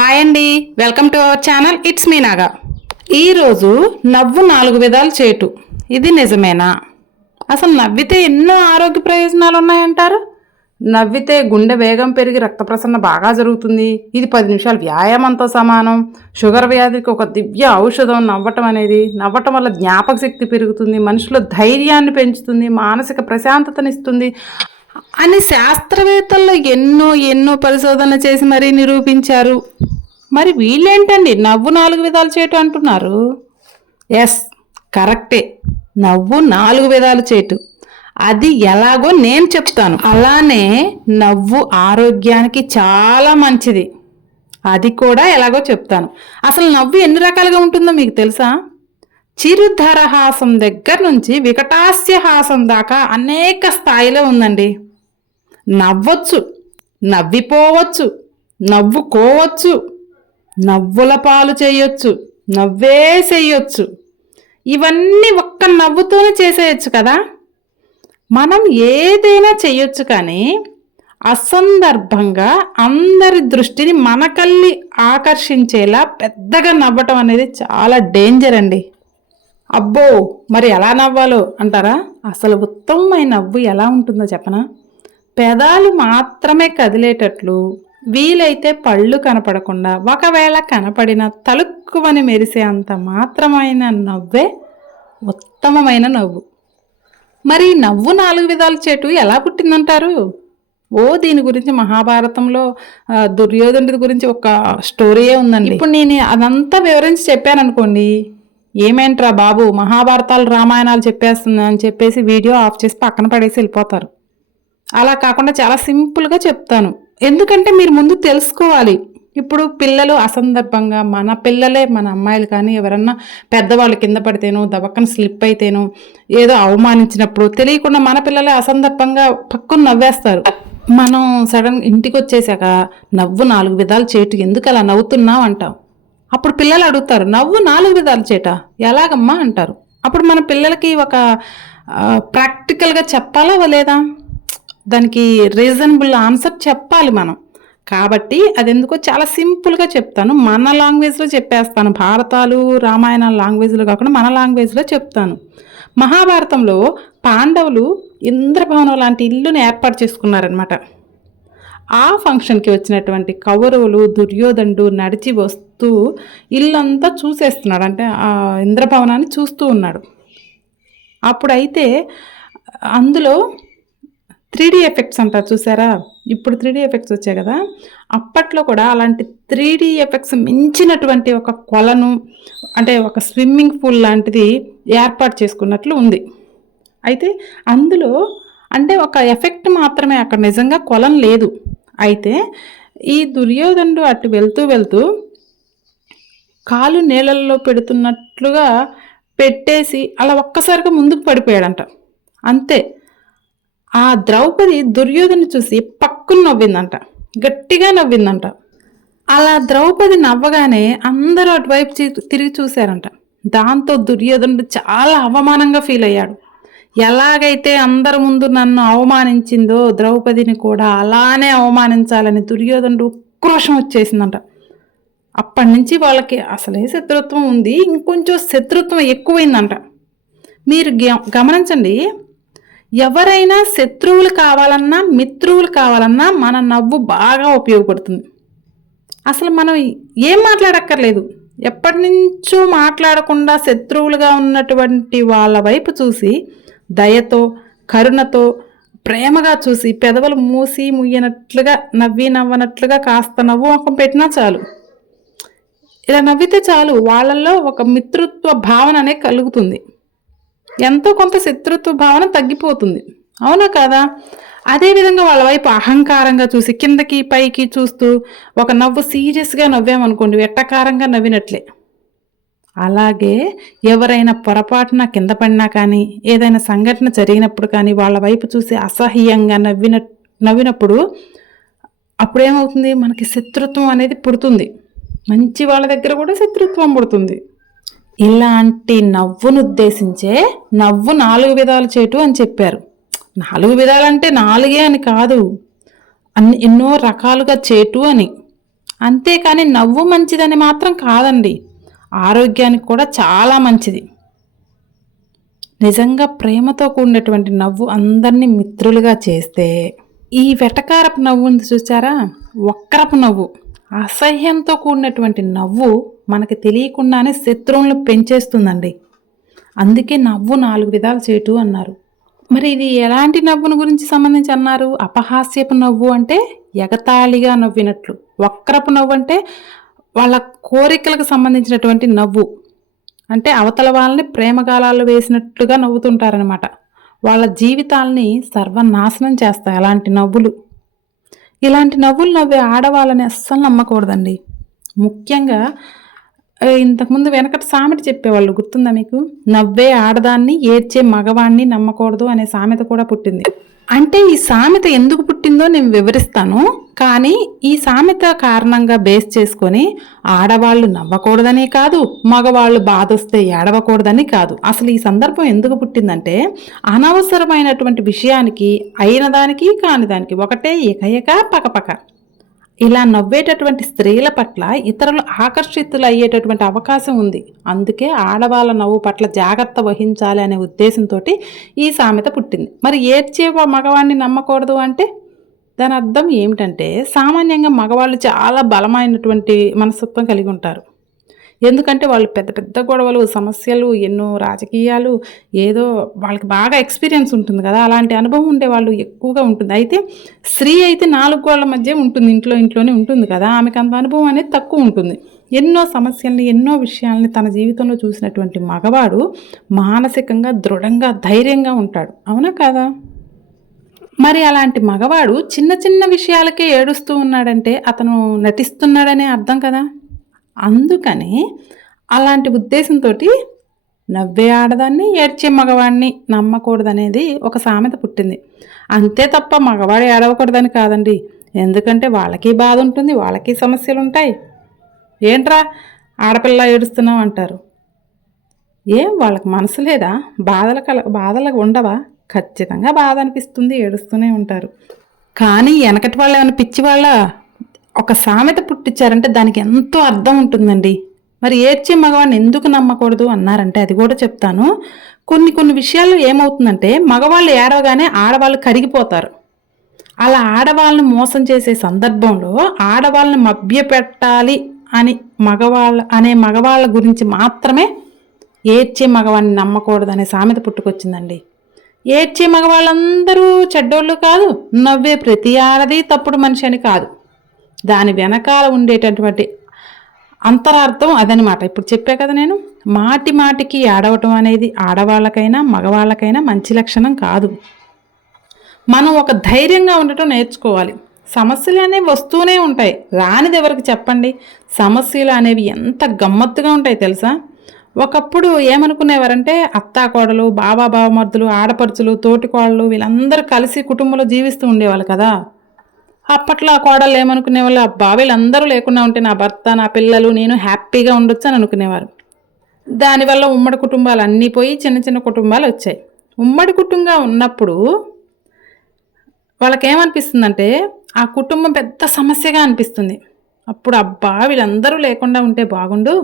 Hi అండి. Welcome to our channel. It's me Naga. ఈరోజు నవ్వు నాలుగు విధాలు చేటు. ఇది నిజమేనా? అసలు నవ్వితే ఎన్నో ఆరోగ్య ప్రయోజనాలు ఉన్నాయంటారు? నవ్వితే గుండె వేగం పెరిగి రక్త ప్రసరణ బాగా జరుగుతుంది. ఇది పది నిమిషాలు వ్యాయామంతో సమానం. షుగర్ వ్యాధికి ఒక దివ్య ఔషధం నవ్వటం అనేది నవ్వటం వల్ల జ్ఞాపక శక్తి పెరుగుతుంది. మనుషుల ధైర్యాన్ని పెంచుతుంది. మానసిక ప్రశాంతతనిస్తుంది. అని శాస్త్రవేత్తల్లో ఎన్నో ఎన్నో పరిశోధనలు చేసి మరీ నిరూపించారు. మరి వీళ్ళేంటండి? నవ్వు నాలుగు విధాలు చేటు అంటున్నారు. ఎస్ కరెక్టే. నవ్వు నాలుగు విధాలు చేటు. అది ఎలాగో నేను చెప్తాను. అలానే నవ్వు ఆరోగ్యానికి చాలా మంచిది. అది కూడా ఎలాగో చెప్తాను. అసలు నవ్వు ఎన్ని రకాలుగా ఉంటుందో మీకు తెలుసా? చిరుధరహాసం దగ్గర నుంచి వికటాస్యహాసం దాకా అనేక స్థాయిలో ఉందండి. నవ్వొచ్చు నవ్విపోవచ్చు నవ్వుకోవచ్చు నవ్వుల పాలు చేయొచ్చు నవ్వే చేయొచ్చు. ఇవన్నీ ఒక్క నవ్వుతోనే చేసేయచ్చు కదా? మనం ఏదైనా చేయొచ్చు కానీ అసందర్భంగా అందరి దృష్టిని మనకల్లి ఆకర్షించేలా పెద్దగా నవ్వటం అనేది చాలా డేంజర్ అండి. అబ్బో! మరి ఎలా నవ్వాలో అంటారా? అసలు ఉత్తమమైన నవ్వు ఎలా ఉంటుందో చెప్పనా? పెదాలు మాత్రమే కదిలేటట్లు వీలైతే పళ్ళు కనపడకుండా ఒకవేళ కనపడిన తలుక్కువని మెరిసే అంత మాత్రమైన నవ్వే ఉత్తమమైన నవ్వు. మరి నవ్వు నాలుగు విధాల చెట్టు ఎలా పుట్టిందంటారు? ఓ దీని గురించి మహాభారతంలో దుర్యోధనుడి గురించి ఒక స్టోరీయే ఉందండి. ఇప్పుడు నేను అదంతా వివరించి చెప్పాను అనుకోండి ఏమేంట్రా బాబు మహాభారతాలు రామాయణాలు చెప్పేస్తుంది అని చెప్పేసి వీడియో ఆఫ్ చేసి పక్కన పడేసి వెళ్ళిపోతారు. అలా కాకుండా చాలా సింపుల్గా చెప్తాను. ఎందుకంటే మీరు ముందు తెలుసుకోవాలి. ఇప్పుడు పిల్లలు అసందర్భంగా మన పిల్లలే మన అమ్మాయిలు కానీ ఎవరన్నా పెద్దవాళ్ళు కింద పడితేనో దవక్కన స్లిప్ అయితేనో ఏదో అవమానించినప్పుడు తెలియకుండా మన పిల్లలే అసందర్భంగా పక్కన నవ్వేస్తారు. మనం సడన్ ఇంటికి వచ్చేసాక నవ్వు నాలుగు విధాలు చేటు ఎందుకు అలా నవ్వుతున్నావు అంటాం అప్పుడు పిల్లలు అడుగుతారు నవ్వు నాలుగు విధాలు చేట? ఎలాగమ్మా అంటారు. అప్పుడు మన పిల్లలకి ఒక ప్రాక్టికల్గా చెప్పాలా లేదా? దానికి రీజనబుల్ ఆన్సర్ చెప్పాలి మనం. కాబట్టి అది ఎందుకో చాలా సింపుల్గా చెప్తాను. మన లాంగ్వేజ్లో చెప్పేస్తాను. భారతాలు రామాయణ లాంగ్వేజ్లో కాకుండా మన లాంగ్వేజ్లో చెప్తాను. మహాభారతంలో పాండవులు ఇంద్రభవనం లాంటి ఇల్లుని ఏర్పాటు చేసుకున్నారనమాట ఆ ఫంక్షన్కి వచ్చినటువంటి కౌరవులు దుర్యోధనుడు నడిచి వస్తూ ఇల్లంతా చూసేస్తున్నాడు. అంటే ఆ ఇంద్రభవనాన్ని చూస్తూ ఉన్నాడు. అప్పుడైతే అందులో త్రీ డీ ఎఫెక్ట్స్ అంటారు చూసారా? ఇప్పుడు త్రీ డీ ఎఫెక్ట్స్ వచ్చాయి కదా? అప్పట్లో కూడా అలాంటి త్రీ డీ ఎఫెక్ట్స్ మించినటువంటి ఒక కొలను అంటే ఒక స్విమ్మింగ్ పూల్ లాంటిది ఏర్పాటు చేసుకున్నట్లు ఉంది. అయితే అందులో అంటే ఒక ఎఫెక్ట్ మాత్రమే అక్కడ నిజంగా కొలం లేదు. అయితే ఈ దుర్యోధనుడు అటు వెళ్తూ వెళ్తూ కాలు నీళ్ళల్లో పెడుతున్నట్లుగా పెట్టేసి అలా ఒక్కసారిగా ముందుకు పడిపోయాడంట. అంతే. ఆ ద్రౌపది దుర్యోధను చూసి పక్కున నవ్విందంట. గట్టిగా నవ్విందంట. అలా ద్రౌపది నవ్వగానే అందరూ అటువైపు తిరిగి చూశారంట. దాంతో దుర్యోధనుడు చాలా అవమానంగా ఫీల్ అయ్యాడు. ఎలాగైతే అందరి ముందు నన్ను అవమానించిందో ద్రౌపదిని కూడా అలానే అవమానించాలని దుర్యోధనుడు ఉక్రోషం వచ్చేసిందంట. అప్పటి నుంచి వాళ్ళకి అసలే శత్రుత్వం ఉంది ఇంకొంచెం శత్రుత్వం ఎక్కువైందంట. మీరు గమనించండి ఎవరైనా శత్రువులు కావాలన్నా మిత్రువులు కావాలన్నా మన నవ్వు బాగా ఉపయోగపడుతుంది. అసలు మనం ఏం మాట్లాడక్కర్లేదు. ఎప్పటి నుంచో మాట్లాడకుండా శత్రువులుగా ఉన్నటువంటి వాళ్ళ వైపు చూసి దయతో కరుణతో ప్రేమగా చూసి పెదవులు మూసి ముయ్యనట్లుగా నవ్వి నవ్వనట్లుగా కాస్త నవ్వు ముఖం పెట్టినా చాలు. ఇలా నవ్వితే చాలు వాళ్ళల్లో ఒక మిత్రుత్వ భావన అనేది కలుగుతుంది. ఎంతో కొంత శత్రుత్వ భావన తగ్గిపోతుంది. అవునా కాదా? అదేవిధంగా వాళ్ళ వైపు అహంకారంగా చూసి కిందకి పైకి చూస్తూ ఒక నవ్వు సీరియస్గా నవ్వామనుకోండి వెట్టకారంగా నవ్వినట్లే. అలాగే ఎవరైనా పొరపాటున కింద పడినా కానీ ఏదైనా సంఘటన జరిగినప్పుడు కానీ వాళ్ళ వైపు చూసి అసహ్యంగా నవ్విన నవ్వినప్పుడు అప్పుడేమవుతుంది? మనకి శత్రుత్వం అనేది పుడుతుంది. మంచి వాళ్ళ దగ్గర కూడా శత్రుత్వం పుడుతుంది. ఇలాంటి నవ్వును ఉద్దేశించే నవ్వు నాలుగు విధాలు చేటు అని చెప్పారు. నాలుగు విధాలంటే నాలుగే అని కాదు. అన్ని ఎన్నో రకాలుగా చేటు అని. అంతేకాని నవ్వు మంచిదని మాత్రం కాదండి. ఆరోగ్యానికి కూడా చాలా మంచిది. నిజంగా ప్రేమతో కూడినటువంటి నవ్వు అందరినీ మిత్రులుగా చేస్తే ఈ వెటకారపు నవ్వు ఉంది చూసారా? వక్రపు నవ్వు. అసహ్యంతో కూడినటువంటి నవ్వు మనకి తెలియకుండానే శత్రువులను పెంచేస్తుందండి. అందుకే నవ్వు నాలుగు విధాలు చేటు అన్నారు. మరి ఇది ఎలాంటి నవ్వును గురించి సంబంధించి అన్నారు? అపహాస్యపు నవ్వు అంటే ఎగతాళిగా నవ్వినట్లు. వక్రపు నవ్వు అంటే వాళ్ళ కోరికలకు సంబంధించినటువంటి నవ్వు. అంటే అవతల వాళ్ళని ప్రేమగాలాలు వేసినట్లుగా నవ్వుతుంటారనమాట వాళ్ళ జీవితాల్ని సర్వనాశనం చేస్తాయి అలాంటి నవ్వులు. ఇలాంటి నవ్వులు నవ్వే ఆడవాళ్ళని అస్సలు నమ్మకూడదండి. ముఖ్యంగా ఇంతకుముందు వెనకటి సామెత చెప్పేవాళ్ళు గుర్తుందా మీకు? నవ్వే ఆడదాన్ని ఏడ్చే మగవాణ్ణి నమ్మకూడదు అనే సామెత కూడా పుట్టింది. అంటే ఈ సామెత ఎందుకు పుట్టిందో నేను వివరిస్తాను కానీ ఈ సామెత కారణంగా బేస్ చేసుకొని ఆడవాళ్ళు నవ్వకూడదని కాదు మగవాళ్ళు బాధ వస్తే ఏడవకూడదని కాదు. అసలు ఈ సందర్భం ఎందుకు పుట్టిందంటే అనవసరమైనటువంటి విషయానికి అయిన దానికి కాని దానికి ఒకటే ఏకైక పకపక ఇలా నవ్వేటటువంటి స్త్రీల పట్ల ఇతరులు ఆకర్షితులు అయ్యేటటువంటి అవకాశం ఉంది. అందుకే ఆడవాళ్ళ నవ్వు పట్ల జాగ్రత్త వహించాలి అనే ఉద్దేశంతో ఈ సామెత పుట్టింది. మరి ఏడ్చే మగవాడిని నమ్మకూడదు అంటే? దాని అర్థం ఏమిటంటే సామాన్యంగా మగవాళ్ళు చాలా బలమైనటువంటి మనస్తత్వం కలిగి ఉంటారు. ఎందుకంటే వాళ్ళు పెద్ద పెద్ద గొడవలు సమస్యలు ఎన్నో రాజకీయాలు ఏదో వాళ్ళకి బాగా ఎక్స్పీరియన్స్ ఉంటుంది కదా అలాంటి అనుభవం ఉండే వాళ్ళు ఎక్కువగా ఉంటుంది. అయితే స్త్రీ అయితే నాలుగు గోడల మధ్య ఉంటుంది ఇంట్లో ఇంట్లోనే ఉంటుంది కదా ఆమెకు అంత అనుభవం అనేది తక్కువ ఉంటుంది. ఎన్నో సమస్యల్ని ఎన్నో విషయాల్ని తన జీవితంలో చూసినటువంటి మగవాడు మానసికంగా దృఢంగా ధైర్యంగా ఉంటాడు. అవునా కదా? మరి అలాంటి మగవాడు చిన్న చిన్న విషయాలకే ఏడుస్తూ ఉన్నాడంటే అతను నటిస్తున్నాడనే అర్థం కదా? అందుకని అలాంటి ఉద్దేశంతో నవ్వే ఆడదాన్ని ఏడ్చే మగవాడిని నమ్మకూడదనేది ఒక సామెత పుట్టింది. అంతే తప్ప మగవాడు ఏడవకూడదని కాదండి. ఎందుకంటే వాళ్ళకి బాధ ఉంటుంది వాళ్ళకి సమస్యలు ఉంటాయి ఏంట్రా ఆడపిల్ల ఏడుస్తున్నావు అంటారు. ఏం వాళ్ళకి మనసు లేదా? బాధలు కల బాధలు ఉండవా? ఖచ్చితంగా బాధ అనిపిస్తుంది ఏడుస్తూనే ఉంటారు. కానీ వెనకటి వాళ్ళు ఏమైనా పిచ్చి వాళ్ళ ఒక సామెత పుట్టించారంటే దానికి ఎంతో అర్థం ఉంటుందండి. మరి ఏడ్చే మగవాడిని ఎందుకు నమ్మకూడదు అన్నారంటే అది కూడా చెప్తాను. కొన్ని కొన్ని విషయాలు ఏమవుతుందంటే మగవాళ్ళు ఏడవగానే ఆడవాళ్ళు కరిగిపోతారు. అలా ఆడవాళ్ళని మోసం చేసే సందర్భంలో ఆడవాళ్ళని మభ్యపెట్టాలి అని మగవాళ్ళ అనే మగవాళ్ళ గురించి మాత్రమే ఏడ్చే మగవాడిని నమ్మకూడదనే సామెత పుట్టుకొచ్చిందండి. ఏడ్చే మగవాళ్ళందరూ చెడ్డోళ్ళు కాదు నవ్వే ప్రతి ఆడది తప్పుడు మనిషి అని కాదు. దాని వెనకాల ఉండేటటువంటి అంతరార్థం అదనమాట. ఇప్పుడు చెప్పా కదా నేను మాటి మాటికి ఏడవటం అనేది ఆడవాళ్ళకైనా మగవాళ్ళకైనా మంచి లక్షణం కాదు. మనం ఒక ధైర్యంగా ఉండటం నేర్చుకోవాలి. సమస్యలు అనేవి వస్తూనే ఉంటాయి. రానిది ఎవరికి చెప్పండి? సమస్యలు అనేవి ఎంత గమ్మత్తుగా ఉంటాయి తెలుసా? ఒకప్పుడు ఏమనుకునేవారంటే అత్తాకోడలు బాబా బావమర్దులు ఆడపడుచులు తోటికోడలు వీళ్ళందరూ కలిసి కుటుంబంలో జీవిస్తూ ఉండేవాళ్ళు కదా. అప్పట్లో ఆ కోడలు ఏమనుకునేవాళ్ళు? అబ్బా వీళ్ళందరూ లేకుండా ఉంటే నా భర్త నా పిల్లలు నేను హ్యాపీగా ఉండొచ్చు అని అనుకునేవారు. దానివల్ల ఉమ్మడి కుటుంబాలు అన్నీ పోయి చిన్న చిన్న కుటుంబాలు వచ్చాయి. ఉమ్మడి కుటుంబంగా ఉన్నప్పుడు వాళ్ళకేమనిపిస్తుందంటే ఆ కుటుంబం పెద్ద సమస్యగా అనిపిస్తుంది. అప్పుడు అబ్బా వీళ్ళందరూ లేకుండా ఉంటే బాగుండు.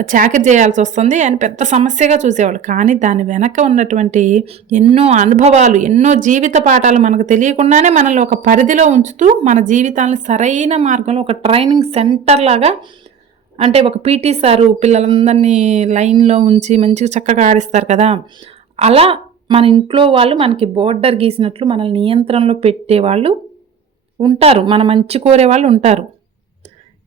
చాకరీ చేయాల్సి వస్తుంది అని పెద్ద సమస్యగా చూసేవాళ్ళు. కానీ దాని వెనక ఉన్నటువంటి ఎన్నో అనుభవాలు ఎన్నో జీవిత పాఠాలు మనకు తెలియకుండానే మనల్ని ఒక పరిధిలో ఉంచుతూ మన జీవితాలను సరైన మార్గంలో ఒక ట్రైనింగ్ సెంటర్ లాగా అంటే ఒక పీటీ సారు పిల్లలందరినీ లైన్లో ఉంచి మంచిగా చక్కగా ఆడిస్తారు కదా. అలా మన ఇంట్లో వాళ్ళు మనకి బోర్డర్ గీసినట్లు మనల్ని నియంత్రణలో పెట్టేవాళ్ళు ఉంటారు. మన మంచి కోరే వాళ్ళు ఉంటారు.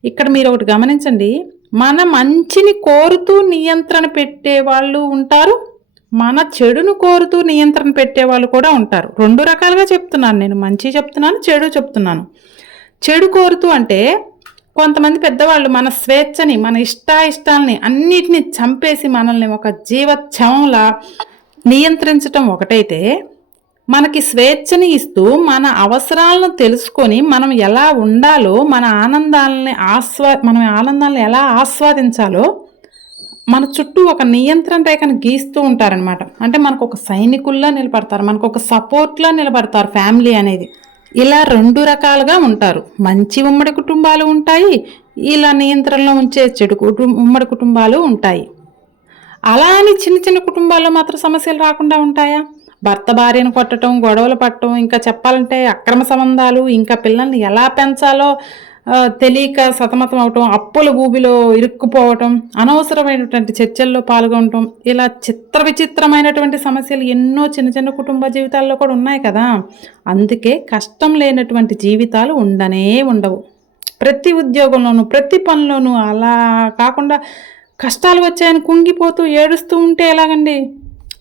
ఇక్కడ మీరు ఒకటి గమనించండి. మన మంచిని కోరుతూ నియంత్రణ పెట్టే వాళ్ళు ఉంటారు మన చెడును కోరుతూ నియంత్రణ పెట్టే వాళ్ళు కూడా ఉంటారు. రెండు రకాలుగా చెప్తున్నాను నేను. మంచి చెప్తున్నాను చెడు చెప్తున్నాను. చెడు కోరుతూ అంటే కొంతమంది పెద్దవాళ్ళు మన స్వేచ్ఛని మన ఇష్టాయిష్టాలని అన్నిటిని చంపేసి మనల్ని ఒక జీవచ్ఛవంలా నియంత్రించటం ఒకటైతే మనకి స్వేచ్ఛని ఇస్తూ మన అవసరాలను తెలుసుకొని మనం ఎలా ఉండాలో మన ఆనందాలని ఆస్వా మనం ఆనందాలను ఎలా ఆస్వాదించాలో మన చుట్టూ ఒక నియంత్రణ రేఖను గీస్తూ ఉంటారనమాట అంటే మనకు ఒక సైనికుల్లా నిలబడతారు మనకు ఒక సపోర్ట్లా నిలబడతారు ఫ్యామిలీ అనేది. ఇలా రెండు రకాలుగా ఉంటారు. మంచి ఉమ్మడి కుటుంబాలు ఉంటాయి ఇలా నియంత్రణలో ఉంచే చెడు కుటుంబ ఉమ్మడి కుటుంబాలు ఉంటాయి. అలా అని చిన్న చిన్న కుటుంబాల్లో మాత్రం సమస్యలు రాకుండా ఉంటాయా? భర్త భార్యను కొట్టడం గొడవలు పట్టడం ఇంకా చెప్పాలంటే అక్రమ సంబంధాలు ఇంకా పిల్లల్ని ఎలా పెంచాలో తెలియక సతమతం అవటం అప్పుల ఊబిలో ఇరుక్కుపోవటం అనవసరమైనటువంటి చర్చల్లో పాల్గొనటం ఇలా చిత్ర విచిత్రమైనటువంటి సమస్యలు ఎన్నో చిన్న చిన్న కుటుంబ జీవితాల్లో కూడా ఉన్నాయి కదా. అందుకే కష్టం లేనటువంటి జీవితాలు ఉండనే ఉండవు. ప్రతి ఉద్యోగంలోనూ ప్రతి పనిలోనూ అలా కాకుండా కష్టాలు వచ్చాయని కుంగిపోతూ ఏడుస్తూ ఉంటే ఎలాగండి?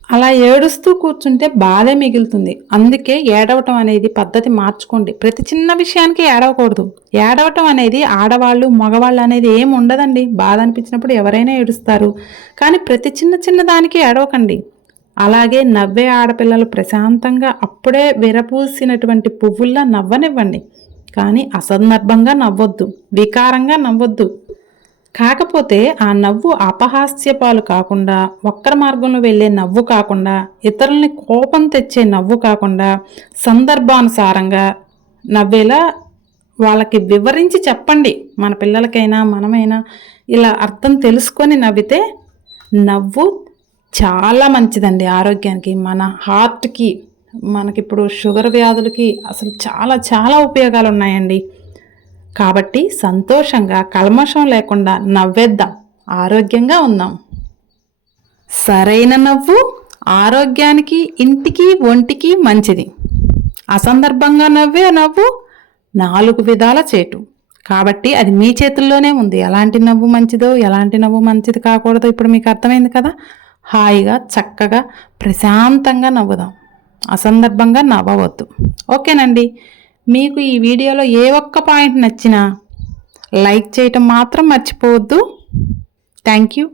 అలా ఏడుస్తూ కూర్చుంటే బాధే మిగులుతుంది. అందుకే ఏడవటం అనేది పద్ధతి మార్చుకోండి. ప్రతి చిన్న విషయానికి ఏడవకూడదు. ఏడవటం అనేది ఆడవాళ్ళు మగవాళ్ళు అనేది ఏం ఉండదండి. బాధ అనిపించినప్పుడు ఎవరైనా ఏడుస్తారు. కానీ ప్రతి చిన్న చిన్న దానికి ఏడవకండి. అలాగే నవ్వే ఆడపిల్లలు ప్రశాంతంగా అప్పుడే విరపూసినటువంటి పువ్వుల్లా నవ్వనివ్వండి. కానీ అసందర్భంగా నవ్వొద్దు. వికారంగా నవ్వొద్దు. కాకపోతే ఆ నవ్వు అపహాస్యపాలు కాకుండా వక్ర మార్గంలో వెళ్ళే నవ్వు కాకుండా ఇతరుల్ని కోపం తెచ్చే నవ్వు కాకుండా సందర్భానుసారంగా నవ్వేలా వాళ్ళకి వివరించి చెప్పండి. మన పిల్లలకైనా మనమైనా ఇలా అర్థం తెలుసుకొని నవ్వితే నవ్వు చాలా మంచిదండి ఆరోగ్యానికి. మన హార్ట్కి మనకిప్పుడు షుగర్ వ్యాధులకి అసలు చాలా చాలా ఉపయోగాలు ఉన్నాయండి కాబట్టి సంతోషంగా కల్మషం లేకుండా నవ్వేద్దాం. ఆరోగ్యంగా ఉందాం. సరైన నవ్వు ఆరోగ్యానికి ఇంటికి ఒంటికి మంచిది. అసందర్భంగా నవ్వే నవ్వు నాలుగు విధాల చేటు. కాబట్టి అది మీ చేతుల్లోనే ఉంది. ఎలాంటి నవ్వు మంచిదో ఎలాంటి నవ్వు మంచిది కాకూడదో ఇప్పుడు మీకు అర్థమైంది కదా? హాయిగా చక్కగా ప్రశాంతంగా నవ్వుదాం. అసందర్భంగా నవ్వవద్దు. ఓకేనండి. మీకు ఈ వీడియోలో ఏ ఒక్క పాయింట్ నచ్చినా లైక్ చేయటం మాత్రం మర్చిపోవద్దు. Thank you